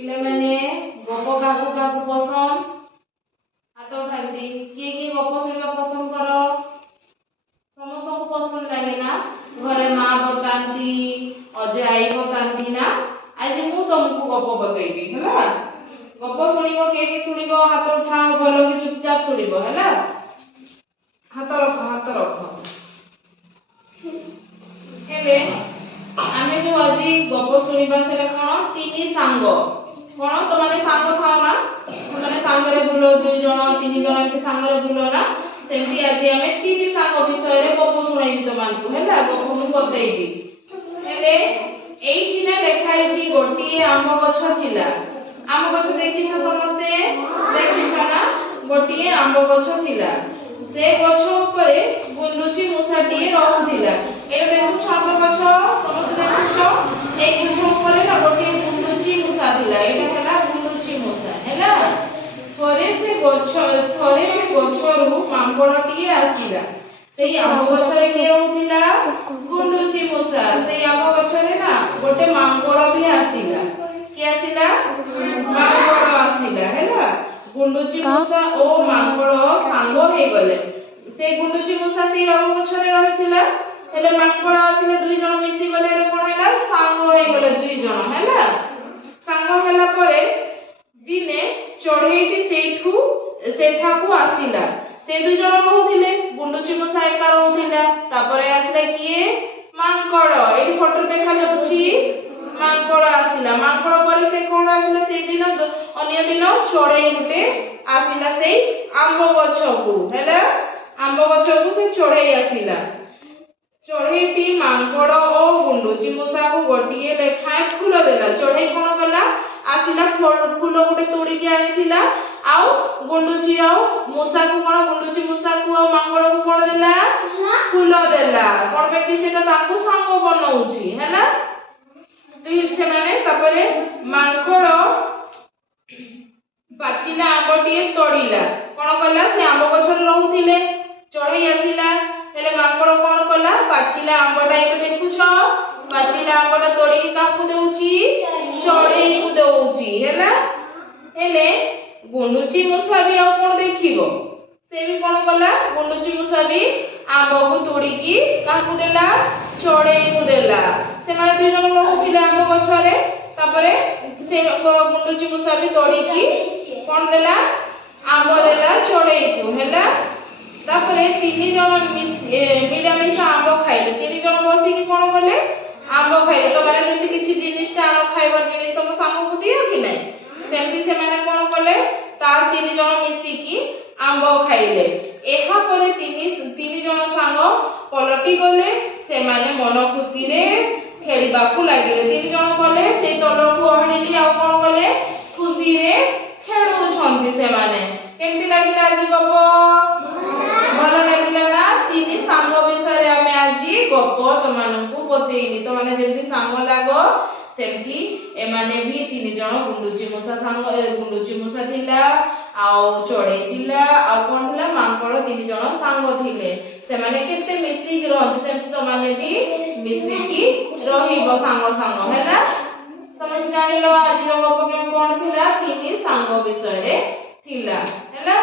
पिले माने गप काकू काकू पसंद हाथ उठाती किए किए गप शुणा पसंद कर समस्त को पसंद लगे ना घरे माँ बताती अजय आई बताती ना आज मु तुमको गप बतैबी है गप शुणिब किए शुणिब हाथ उठाओ भल कि चुपचाप शुणिब है हाथ रख हेले आमे जो आज गप शुणिबा सेटा कोन तीन सांग कोन तो माने सांग थाओ ना माने सांग रे बुलो दुई जण तीन जण के सांग रे बुलो ना सेमती आज आमे तीन सांग विषय रे गप शुणाइबी तो मानकु हैला गप मु बतैबी हेले एइठी ना देखाइ छी गोटिए आंब गछ थिला आंब गछ देखिछ समस्ते देखिछ ना गोटिए आंब गछ थिला से गछ ऊपर गुंडुची मूषाटिए रहउथिला एटा देखुछ आंब गछ समस्त देखुछ एक गछ ऊपर ना गोटिए गुंडुची मूषा थिला एटा हला गुंडुची मूषा हैला थरे से गछरु मांगड़टिए आसीला सेई आंब गछरे के रहउथिला गुंडुची मूषा सेई आंब गछरे ना गोटे मांगड़ भी आसीला के आसीला मांगड़ आसीला हैला गुंडुची मूषा ओ मांगड़ सांग हे गले से गुंडुची मूषा से आंब गछरे रहथिला हेले मांगड़ आसीले दुई जण मिसी गले रे कोन हैला सांग हे गले दुई जण हैला सांग हैला परे दिने चढ़ेईटी सेठाकू आसीला से दुई जण रहउथिले गुंडुची मूषा एका रहउथिला तापरे आसीले किए मांगड़ एई फोटो देखा जाउछि मांगड़ आसीला मांगड़ परे से कोन आसीला से दिन अन्य दिन चढ़ेई गुटे आसीला से आंब गछकू हैला आंब गछकू से चढ़ेई आसीला चढ़ेईटी मांगड़ ओ गुंडुची मूषा को गोटिए लेखाए फूल देला चढ़ेई कोन कला आसीला फूल गुटे तोड़ी के आनिथिला आउ गुंडुची आउ मूषा को कोन गुंडुची मूषा को आ मांगड़ को कोन देला फूल देला कोन पे कि सेटा ताको सांग बनौछि हैला दुई से माने तापरे मांगड़ पाचिला आंबटिए तोड़िला कोन कला से आंब गछर रहउथिले चढ़ेई आसीला हेले मांगड़ कोन कला पाचिला आंबटा एक देखुछ पाचिला आंबटा तोड़ी के काकू देउछि चढ़ेई को देउछि हैला हेले गुंडुची मूषा भी आ कोन देखिबो से भी कोन कला गुंडुची मूषा भी आंब को तोड़ी की काकू देला चढ़ेई को देला से माने दुई जण रहउथिले आंब गछरे तापरे से गुंडुची मूषा भी तोड़ी की कोन देला आंब देला चढ़ेई को हैला तापरे तीन जण मिडा मिसा आंब खाइले तीन जण बसी की कोन करले आंब खाइले तो माने जति किछि जिनिसटा आनो खाइबर जिनिस तो सांग को दियो कि नै सेमती से माने कोन करले ता तीन जण मिसी की आंब खाइले एहा परे तीन जण सांग पलटी गले से माने मन खुशी रे खेलिबा को लागिले तीन जण गले से तल को ओहळिली आ कोन गले खुशी रे खेलु छंती से माने केमती लागिला आज गप भल लागिला ना तीन सांग विषय आमे आज गप तमानकु बतेइली तो माने जेमती सांग लागो सेमती एमाने भी तीन जण गुंडुची मूषा सांग गुंडुची मूषा थिला आउ चढ़ेई थिला आउ कोन थिला मांगड़ तीन जण सांग थिले से माने केते मिसी की रहथि सेमती तो माने भी मिसी की रहिबो सांग सांग हैला समझ जानिलो आज गप के कोन थिला तीन सांग विषय रे थिला हैला।